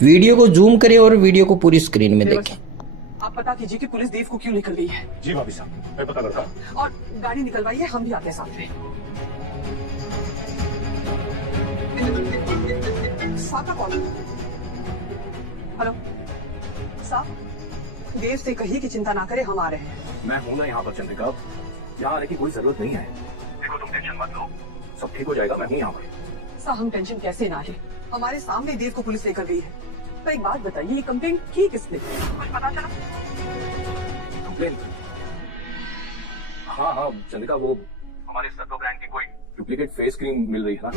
Video को zoom करें और वीडियो को पूरी स्क्रीन में देखें। आप पता कीजिए कि पुलिस देव को क्यों निकल गई है। जी भाभी साहब, मैं पता करता हूँ। और गाड़ी निकलवाइए, हम भी आते हैं साथ में। साहब का कॉल। हेलो साहब, देव से कहिए कि चिंता ना करे, हम आ रहे हैं। मैं हूँ ना यहाँ पर चंद्रिका, यहाँ आने की कोई जरूरत नहीं है। देखो तुम टेंशन मत लो, सब ठीक हो जाएगा, मैं हूँ यहाँ पर। साहब हम टेंशन कैसे ना ले, हमारे सामने देव को पुलिस लेकर गई है। पर एक बात बताइए, ये कंप्लेन की किसने? कुछ पता चला? कंप्लेन? हाँ चंद्रिका, वो हमारे सर्टो ब्रांड की कोई डुप्लीकेट फेस क्रीम मिल रही है ना,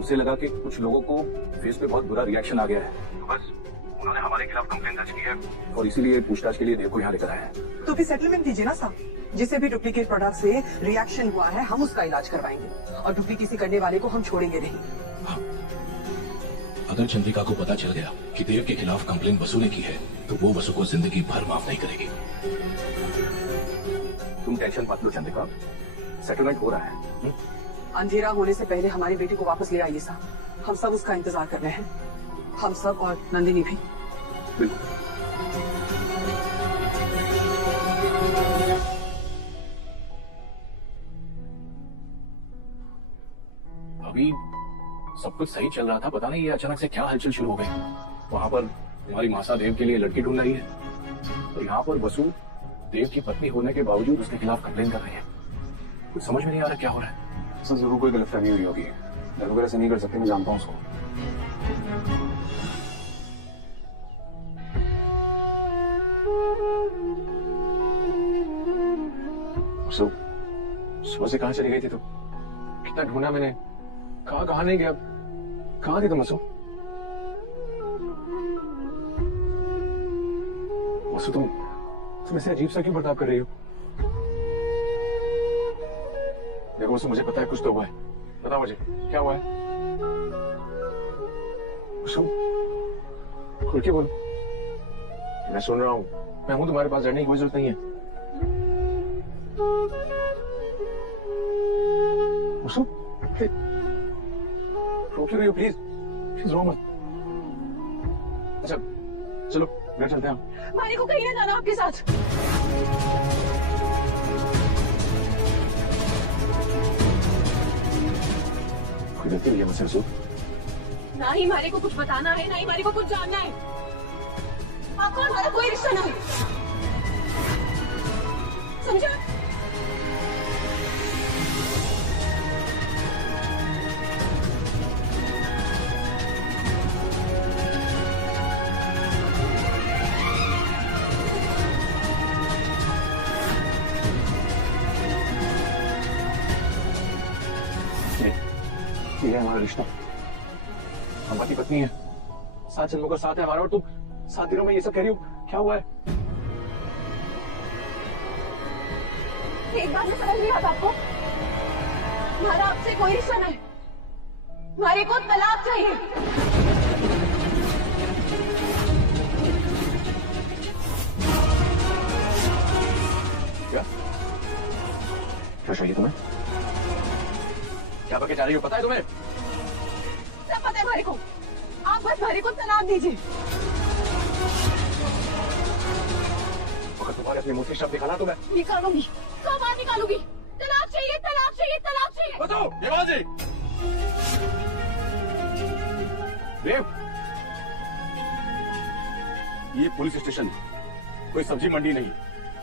उसे लगा कि कुछ लोगों को फेस पे बहुत बुरा रिएक्शन आ गया है, तो बस उन्होंने हमारे खिलाफ कंप्लेन दर्ज की है और इसीलिए पूछताछ के लिए देव को यहाँ लेकर आए हैं। तो फिर सेटलमेंट कीजिए ना साहब, जिसे भी डुप्लीकेट प्रोडक्ट से रिएक्शन हुआ है हम उसका इलाज करवाएंगे और डुप्लीकेसी करने वाले को हम छोड़ेंगे नहीं। हाँ। अगर चंद्रिका को पता चल गया कि देव के खिलाफ कंप्लेन वसु ने की है तो वो वसु को जिंदगी भर माफ नहीं करेगी। तुम टेंशन मत लो चंद्रिका, सेटलमेंट हो रहा है। अंधेरा होने से पहले हमारी बेटी को वापस ले आइए साहब, हम सब उसका इंतजार कर रहे हैं, हम सब और नंदिनी भी। बिल्कुल। अभी सब कुछ सही चल रहा था, पता नहीं ये अचानक से क्या हलचल शुरू हो गई। वहां पर तुम्हारी मासा देव के लिए लड़की ढूंढ रही है और यहाँ पर वसु देव की पत्नी होने के बावजूद उसके खिलाफ कंप्लेन कर रही है। कुछ समझ में नहीं आ रहा क्या हो रहा है। सर जरूर कोई गलतफहमी हुई होगी, वगैरह से नहीं कर सकते, मैं जानता हूँ उसको। सुबह से कहाँ चली गई थी तुम? कितना ढूंढा मैंने, कहाँ नहीं गया, कहाँ थी तुम वसु? वसु तुम ऐसे अजीब सा क्यों बर्ताव कर रही हो? देखो वसु, मुझे पता है कुछ तो हुआ है, बताओ मुझे क्या हुआ है। वसु खुल के बोलो, मैं सुन रहा हूँ, मैं हूं तुम्हारे पास, डरने की कोई जरूरत नहीं है। वसु रोक रही हो, प्लीज रो मत। अच्छा चलो घर चलते हैं। मारी को कहीं ना जाना आपके साथ। कोई गलती हुई है मुझसे वसु? ना ही मारी को कुछ बताना है, ना ही मारी को कुछ जानना है। आपको हमारा कोई रिश्ता नहीं, समझा? ये है हमारा रिश्ता, हम पति पत्नी है, 7 जन्मों का साथ है हमारा, और तुम 7 दिनों में ये सब कह रही हो, क्या हुआ है? एक बात में समझ नहीं आता आपको, हमारा आपसे कोई रिश्ता नहीं, हमारे को तलाक चाहिए। क्या चाहिए तुम्हें? क्या बके जा रही हो, पता है तुम्हें? सब पता है हमारे को, आप बस हमारे को तलाक दीजिए। अगर तुम्हारे अपने मुंह से शब्द निकाला तो मैं निकालूंगी, सब बात निकालूंगी। तलाक चाहिए, तलाक चाहिए, तलाक चाहिए। बताओ देवाजी। देव, ये पुलिस स्टेशन है, कोई सब्जी मंडी नहीं,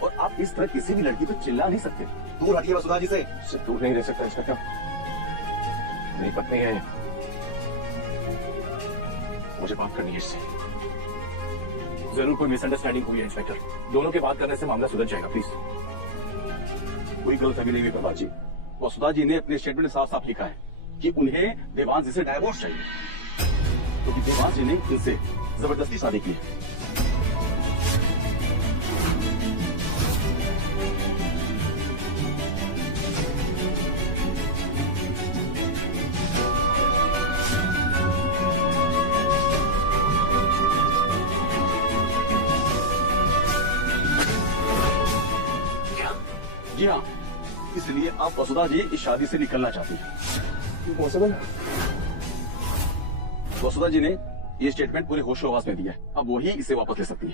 और आप इस तरह किसी भी लड़की पे चिल्ला नहीं सकते। दूर हटिए वसुधा जी से। दूर नहीं रह सकता इंस्पेक्टर, मेरी पत्नी है, मुझे बात करनी है इससे। जरूर कोई मिसअंडरस्टैंडिंग हुई है इंस्पेक्टर, दोनों के बात करने से मामला सुलझ जाएगा, प्लीज। कोई गलतफहमी नहीं हुई प्रभात जी, वसुधा जी ने अपने स्टेटमेंट में साफ साफ लिखा है कि उन्हें देवांश जी से डाइवोर्स चाहिए, क्योंकि देवांश जी ने इनसे जबरदस्ती शादी की है। जी हाँ, इसलिए आप वसुधा जी इस शादी से निकलना चाहती हैं। पॉसिबल? वसुधा जी ने ये स्टेटमेंट पूरे होशो हवास में दिया है, अब वही इसे वापस ले सकती है।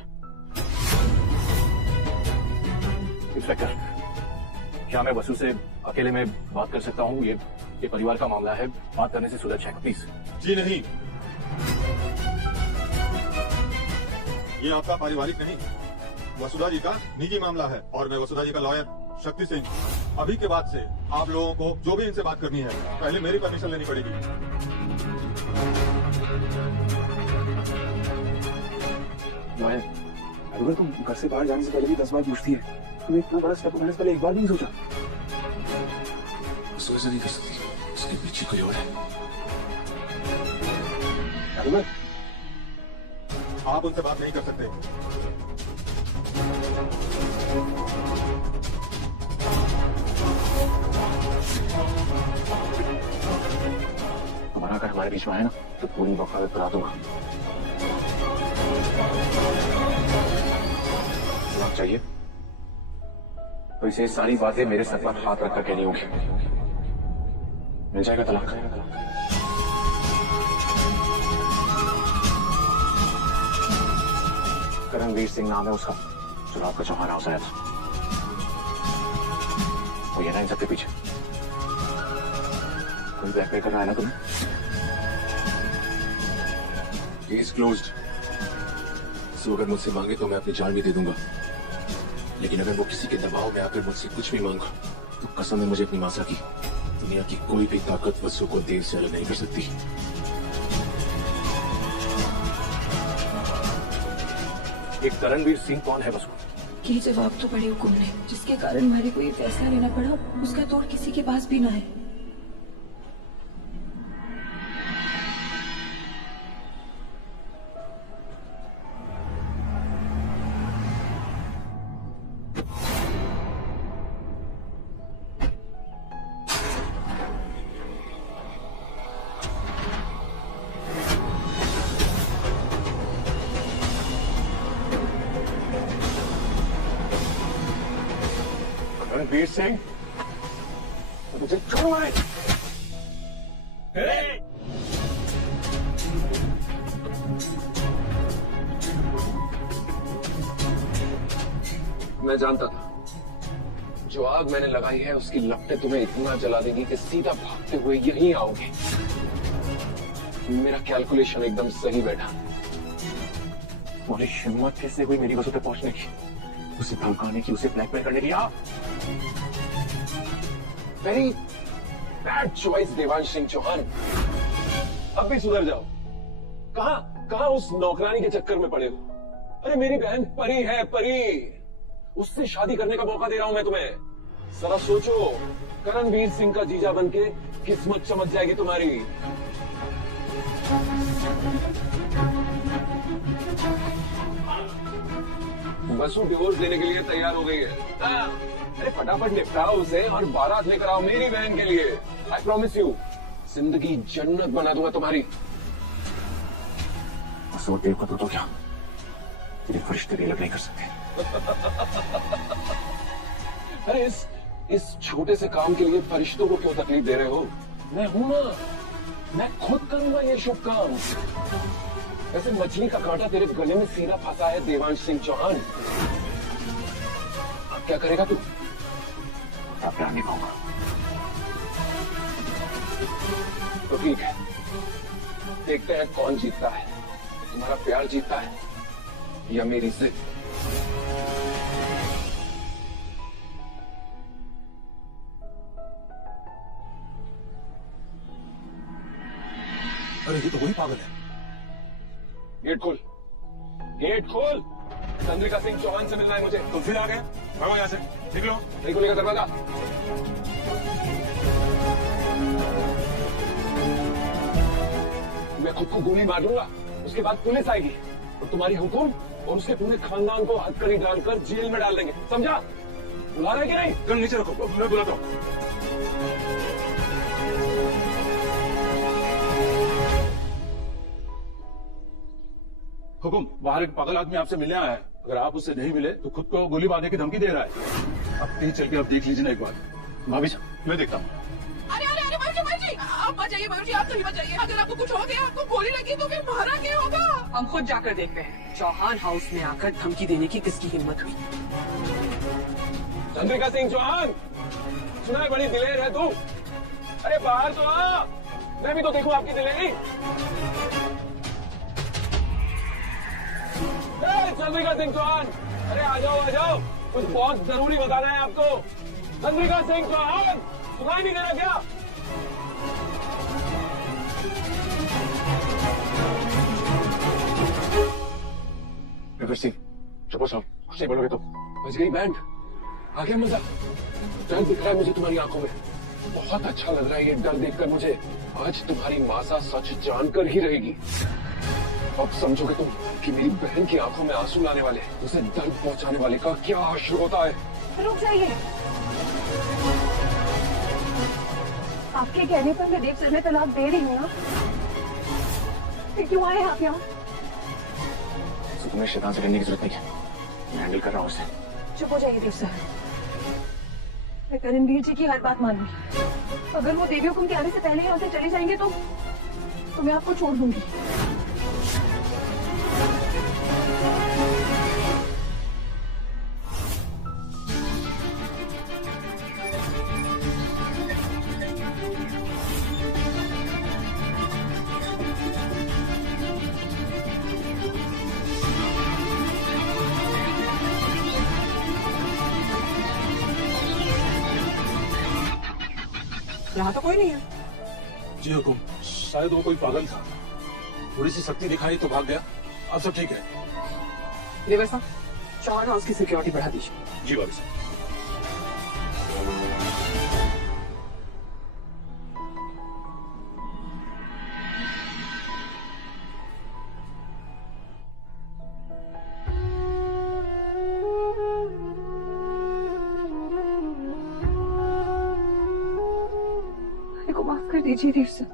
इंस्पेक्टर, क्या मैं वसु से अकेले में बात कर सकता हूँ? ये परिवार का मामला है, बात करने से सुलझ जाएगा प्लीज। जी नहीं, ये आपका पारिवारिक नहीं, वसुधा जी का निजी मामला है और मैं वसुधा जी का लॉयर शक्ति सिंह। अभी के बाद से आप लोगों को जो भी इनसे बात करनी है पहले मेरी परमिशन लेनी पड़ेगी। अगर तुम घर से बाहर जाने से पहले भी 10 बार पूछती है, तुम इतना बड़ा स्टेप उठाने से पहले एक बार भी नहीं सोचा? सोच नहीं कर सकती, उसके पीछे कोई और है। आप उनसे बात नहीं कर सकते। तुम्हारा अगर हमारे बीच में है ना, तो पूरी वकालत करा दूंगा। तलाक चाहिए तो इसे सारी बातें मेरे सर पर हाथ रखकर कहनी होगी। मिल जाएगा तलाक। करणवीर सिंह नाम है उसका, जो रात का चौहान हाउस आया था। वो ये ना इन सबके पीछे कोई ब्लैकमेल कर रहा है ना तुम्हें? Case closed. सो अगर मुझसे मांगे तो मैं अपनी जान भी दे दूंगा, लेकिन अगर वो किसी के दबाव में आकर मुझसे कुछ भी मांगा तो कसम है मुझे अपनी मासा की, दुनिया की कोई भी ताकत वसु को देव से अलग नहीं कर सकती। एक करणवीर सिंह कौन है वसु? ये जवाब तो बड़े हुकुम ने, जिसके कारण हमारे को ये फैसला लेना पड़ा, उसका तोड़ किसी के पास भी ना है। रणवीर सिंह, मुझे छोड़ो है। मैं जानता था जो आग मैंने लगाई है उसकी लपटें तुम्हें इतना जला देंगी कि सीधा भागते हुए यहीं आओगे। मेरा कैलकुलेशन एकदम सही बैठा। तुम्हारी हिम्मत कैसे हुई मेरी वसु तक पहुंचने की, उसे धमकाने की, उसे ब्लैकमेल करने की? Very bad choice Devansh Singh Chauhan. अब भी सुधर जाओ। कहां उस नौकरानी के चक्कर में पड़े हो? अरे मेरी बहन परी है, परी, उससे शादी करने का मौका दे रहा हूं मैं तुम्हें। जरा सोचो, करणवीर सिंह का जीजा बनके किस्मत चमक जाएगी तुम्हारी। वसु डिवोर्स देने के लिए तैयार हो गई है। अरे फटाफट निपटाओ उसे और बारात लेकर आओ मेरी बहन के लिए। आई प्रॉमिस यू, जिंदगी जन्नत बना दूंगा तुम्हारी। वसु देव को तो क्या तेरे फरिश्ते भी अलग नहीं कर सकते। अरे इस छोटे से काम के लिए फरिश्तों को क्यों तकलीफ दे रहे हो? मैं हूं ना, मैं खुद करूंगा ये शुभ काम। वैसे मछली का कांटा तेरे गले में सीधा फंसा है देवांश सिंह चौहान। अब क्या करेगा तू? प्यार निभाऊंगा। तो ठीक है, देखते हैं कौन जीतता है, तुम्हारा प्यार जीतता है या मेरी जिद। अरे ये तो वही पागल है। गेट खोल, गेट खोल। चंद्रिका सिंह चौहान से मिलना है मुझे। तुम फिर आ गए, भागो यहाँ से, निकलो। नहीं खोलेगा दरवाजा। मैं खुद को गोली मार दूंगा, उसके बाद पुलिस आएगी और तुम्हारी हुकुम और उसके पूरे खानदान को हथकड़ी डालकर जेल में डाल देंगे, समझा? बुला रहे कि नहीं? गन नीचे रखो, मैं बुलाता हूँ। हुकुम, बाहर एक पागल आदमी आपसे मिलने आया है। अगर आप उससे नहीं मिले तो खुद को गोली मारने की धमकी दे रहा है। अब तेज चल के आप देख लीजिए ना एक बार। भाभी, मैं देखता हूँ। अरे अरे अरे भाई जी, आप बचाइए। बचाइए मयूर जी, आप तो ही बचाइए। अगर आपको कुछ हो गया, आपको गोली लगी तो फिर हमारा क्या होगा? हम खुद जाकर देखते हैं। चौहान हाउस में आकर धमकी देने की किसकी हिम्मत हुई? चंद्रिका सिंह चौहान, सुना है बड़ी दिलेर है तू। अरे बाहर तो आ, मैं भी तो देखूं आपकी दिलेरी। चंद्रिका सिंह चौहान, अरे आ जाओ, कुछ बहुत जरूरी बताना है आपको। चंद्रिका सिंह चौहान, सुनाई नहीं दे रहा क्या? प्रकाश सिंह, चुप साहब, कुछ नहीं बोलोगे तो। बज गई बैंड, आ गया मजा। डर दिख रहा है मुझे तुम्हारी आंखों में। बहुत अच्छा लग रहा है ये डर देखकर मुझे। आज तुम्हारी मासा सच जानकर ही रहेगी। अब समझोगे तुम कि मेरी बहन की आंखों में आंसू लाने वाले, उसे दर्द पहुंचाने वाले का क्या हश्र होता है। रुक जाइए। आपके कहने पर मैं देव सर में तलाक दे रही हूँ ना, फिर क्यों आए आप यहाँ? तो तुम्हें शैतान से डरने की जरूरत नहीं है, मैं हैंडल कर रहा हूँ उसे। चुप हो जाइए देव सर। मैं करणवीर जी की हर बात मानूंगी। अगर वो देवी हुकुम के आने से पहले यहाँ से चले जाएंगे तो मैं आपको छोड़ दूंगी। यहाँ तो कोई नहीं है। जी हुकुम, शायद वो कोई पागल था, थोड़ी सी शक्ति दिखाई तो भाग गया। अब सब ठीक है। देवर साहब, चौहान हाउस की सिक्योरिटी बढ़ा दीजिए। जी भाभी साहब। माफ कर दीजिए देव सर।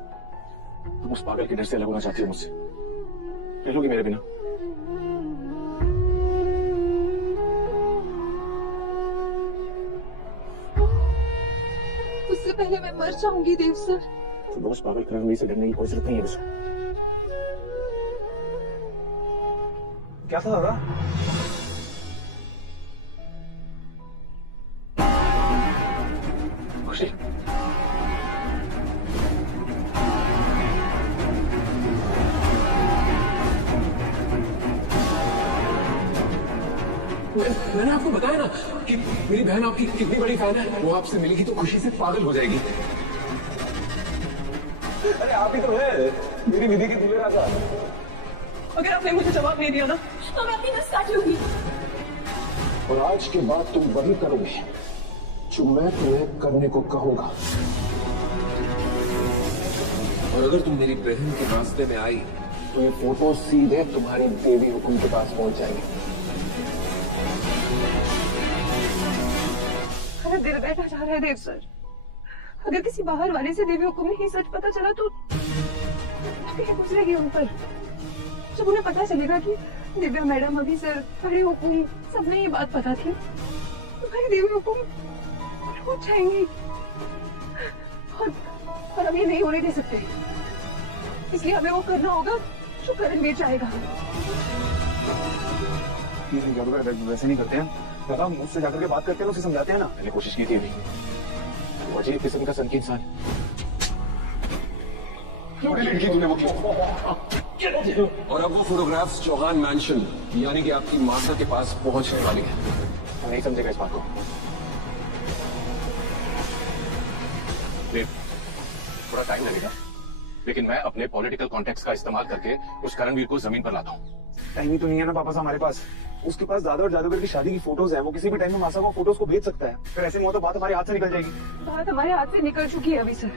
तुम उस पागल के डर से अलग होना चाहती हो मुझसे? रह लोगी मेरे बिना? उससे पहले मैं मर जाऊंगी देव सर। तुम उस पागल करणवीर से डरने की कोई जरूरत नहीं है बस। क्या था दादा? खुशी, मैंने आपको बताया ना कि मेरी बहन आपकी कितनी बड़ी फैन है। वो आपसे मिलेगी तो खुशी से पागल हो जाएगी। अरे आप ही तो है मेरी विधि की दूल्हे राजा। अगर आपने मुझे जवाब नहीं दिया ना तो मैं अपनी नस काट लूंगी। और आज के बाद तुम वही करोगे जो मैं तुम्हें करने को कहूंगा। और अगर तुम मेरी बहन के रास्ते में आई तो ये फोटो सीधे तुम्हारी देवी हुकुम के पास पहुंच जाएगी। मेरा दिल बैठा जा रहा है देव सर। अगर किसी बाहर वाले से देवी हुकुम ही सच पता चला तो क्या गुजरेगी उन पर? जब उन्हें पता चलेगा कि दिव्या मैडम, अभी सर, बड़े हुकुम सबने ये बात पता थी तो भाई देवी हुकुम टूट जाएंगी। और हम ये नहीं होने दे सकते, इसलिए हमें वो करना होगा जो करणवीर चाहेगा। वैसे नहीं करते हैं दादा, हम उससे जाकर के बात करके उसे समझाते हैं ना। मैंने कोशिश की थी अभी। वो अजीब किस्म का सनकी इंसान। लड़की तूने वो और अब वो फोटोग्राफ्स चौहान मैंशन यानी कि आपकी मासा के पास पहुंचने वाली है। हम नहीं समझेगा इस बात को। थोड़ा टाइम लगेगा, लेकिन मैं अपने पॉलिटिकल कॉन्टेक्स्ट का इस्तेमाल करके उस करणवीर को जमीन पर लाता हूँ। टाइम ही तो नहीं है ना पापा हमारे पास। उसके पास दादा और जादूगर की शादी की फोटोज है, वो किसी भी टाइम में मासा को फोटोज को भेज सकता है। फिर ऐसे में हो तो बात हमारे हाथ से निकल जाएगी। बात हमारे हाथ से निकल चुकी है अभी सर।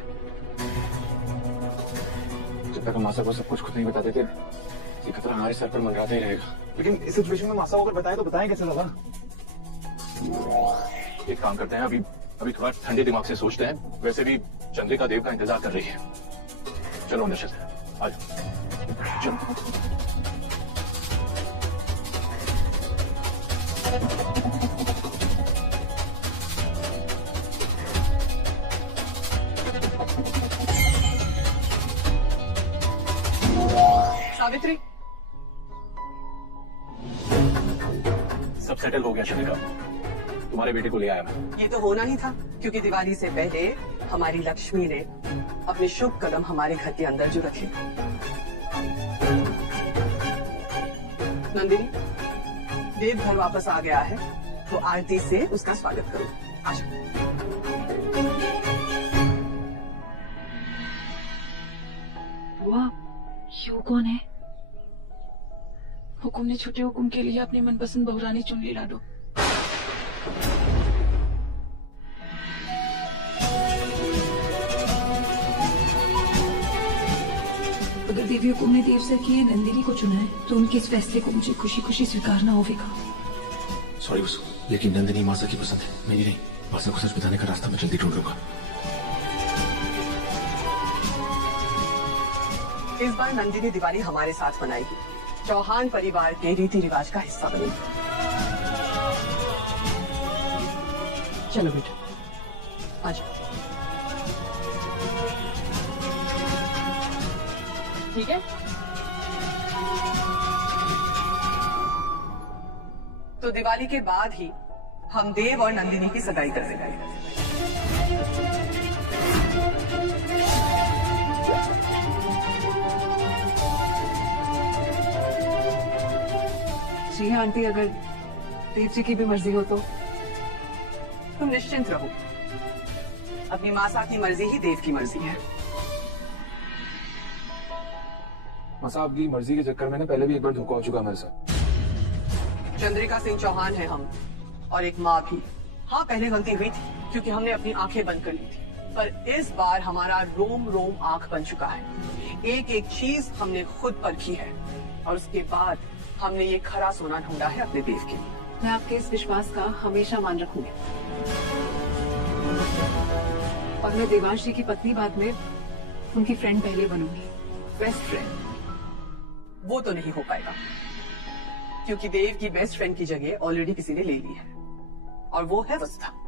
जब तक हम मासा को सब कुछ खुद नहीं बता देते, ये खतरा हमारे सर पर मंडराता ही रहेगा। लेकिन इस सिचुएशन में मासा को अगर बताएं तो बताएं कैसे दादा? एक काम करते हैं, अभी थोड़ा ठंडे दिमाग से सोचते हैं। वैसे भी चंद्रिका देव का इंतजार कर रही है। चलो अंदर चलते हैं, आ जाओ। चलो। सब सेटल हो गया चलेगा। तुम्हारे बेटे को ले आया मैं। ये तो होना ही था, क्योंकि दिवाली से पहले हमारी लक्ष्मी ने अपने शुभ कदम हमारे घर के अंदर जो रखे। नंदिनी, देव घर वापस आ गया है, तो आरती से उसका स्वागत करो। आजा। बुआ, ये कौन है? हुकुम ने छोटे हुकुम के लिए अपनी मनपसंद बहुरानी चुन ली लाडो। अगर देवी हुकुम ने देव सर की नंदिनी को चुना है तो उनके इस फैसले को मुझे खुशी खुशी स्वीकारना होगा। सॉरी बसु, लेकिन नंदिनी मासा की पसंद है, मेरी नहीं। मासा को सच बताने का रास्ता मैं जल्दी ढूंढ लूंगा। इस बार नंदिनी दिवाली हमारे साथ मनाएगी, चौहान परिवार के रीति रिवाज का हिस्सा बनेगी। चलो बेटा, आजा। ठीक है, तो दिवाली के बाद ही हम देव और नंदिनी की सगाई कर देंगे। जी हाँ आंटी, अगर देव जी की भी मर्जी हो तो तुम निश्चिंत रहो। अपनी मासा की मर्जी ही देव की मर्जी है। मासा, आपकी मर्जी के चक्कर में ना पहले भी एक बार धोखा हो चुका हमारे साथ। चंद्रिका सिंह चौहान है हम, और एक माँ भी। हाँ, पहले गलती हुई थी क्योंकि हमने अपनी आंखें बंद कर ली थी, पर इस बार हमारा रोम रोम आंख बन चुका है। एक एक चीज हमने खुद परखी है, और उसके बाद हमने ये खरा सोना ढूंढा है अपने देव के लिए। मैं आपके इस विश्वास का हमेशा मान रखूंगी, और मैं देवांश जी की पत्नी बाद में उनकी फ्रेंड पहले बनूंगी, बेस्ट फ्रेंड। वो तो नहीं हो पाएगा, क्योंकि देव की बेस्ट फ्रेंड की जगह ऑलरेडी किसी ने ले ली है, और वो है वसुधा।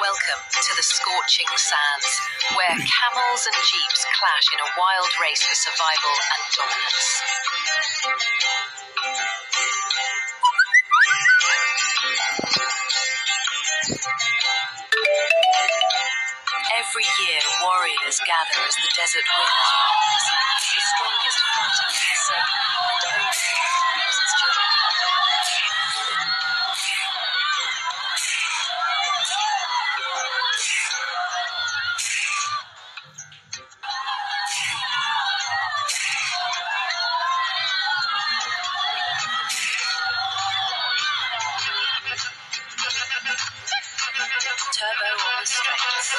Welcome to the scorching sands, where camels and jeeps clash in a wild race for survival and dominance. Every year, warriors gather as the desert wind howls. The strongest fight out the circle and only proves its journey. Turbo on the strengths.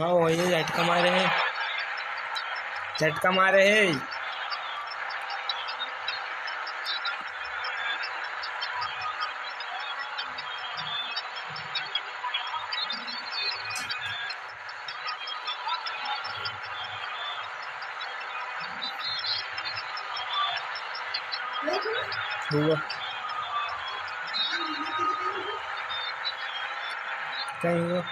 हाँ ये झटका मारे हैं, झटका मारे हैं। हुआ क्या हुआ?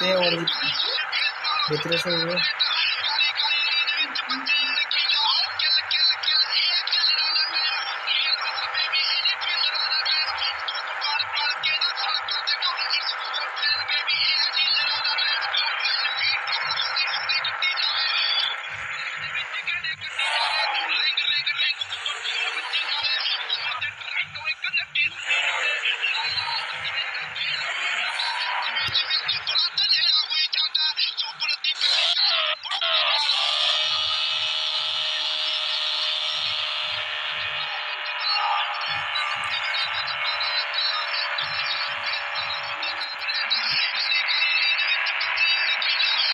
ते और भीतर से हुए